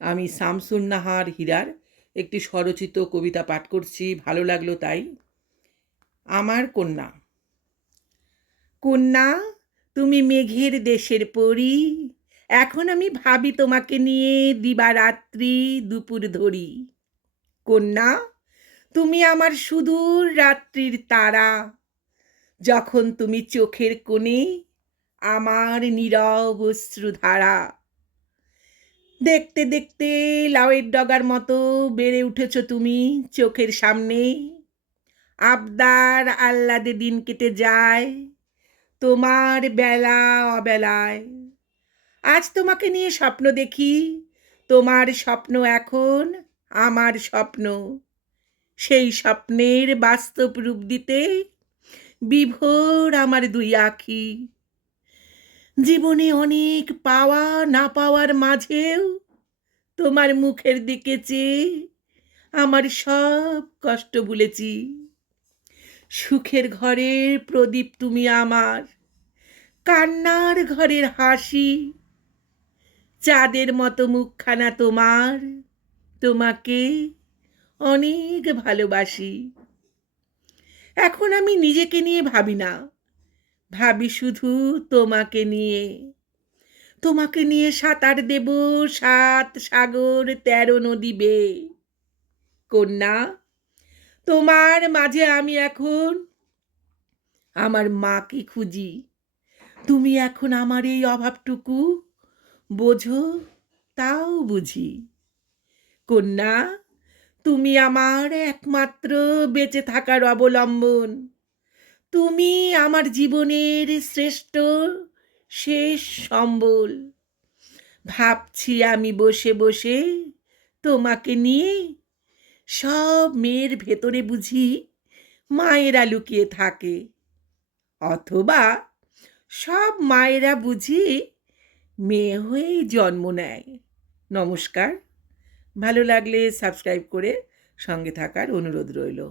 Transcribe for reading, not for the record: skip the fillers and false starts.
আমি শামসুন নাহার হীরার একটি স্বরচিত কবিতা পাঠ করছি, ভালো লাগলো তাই। আমার কন্যা। কন্যা, তুমি মেঘের দেশের পরী, এখন আমি ভাবি তোমাকে নিয়ে দিবারাত্রি দুপুর ধরি। কন্যা, তুমি আমার সুদূর রাত্রির তারা, যখন তুমি চোখের কোণে আমার নীরব অশ্রুধারা। দেখতে দেখতে লাউয়ের ডগার মতো বেড়ে উঠেছ তুমি চোখের সামনে। আবদার আহ্লাদে দিন কেটে যায় তোমার বেলা অবেলায়। আজ তোমাকে নিয়ে স্বপ্ন দেখি, তোমার স্বপ্ন এখন আমার স্বপ্ন। সেই স্বপ্নের বাস্তব রূপ দিতে বিভোর আমার দুই আঁখি। জীবনে অনেক পাওয়া না পাওয়ার মাঝেও তোমার মুখের দিকে চেয়ে আমার সব কষ্ট ভুলেছি। সুখের ঘরের প্রদীপ তুমি আমার, কান্নার ঘরের হাসি। চাঁদের মতো মুখখানা তোমার, তোমাকে অনেক ভালোবাসি। এখন আমি নিজেকে নিয়ে ভাবি না, ভাবি শুধু তোমাকে নিয়ে। তোমাকে নিয়ে সাঁতার দেব ৭ সাগর ১৩ নদী বেয়ে। কন্যা, তোমার মাঝে আমি এখন আমার মাকে খুঁজি। তুমি এখন আমার এই অভাবটুকু বোঝো, তাও বুঝি। কন্যা, তুমি আমার একমাত্র বেঁচে থাকার অবলম্বন। তুমি আমার জীবনের শ্রেষ্ঠ শেষ সম্বল। ভাবছি আমি বসে বসে তোমাকে নিয়ে, সব মেয়ের ভেতরে বুঝি মায়েরা লুকিয়ে থাকে, অথবা সব মায়েরা বুঝি মেয়ে হয়েই জন্ম নেয়। নমস্কার। ভালো লাগলে সাবস্ক্রাইব করে সঙ্গে থাকার অনুরোধ রইল।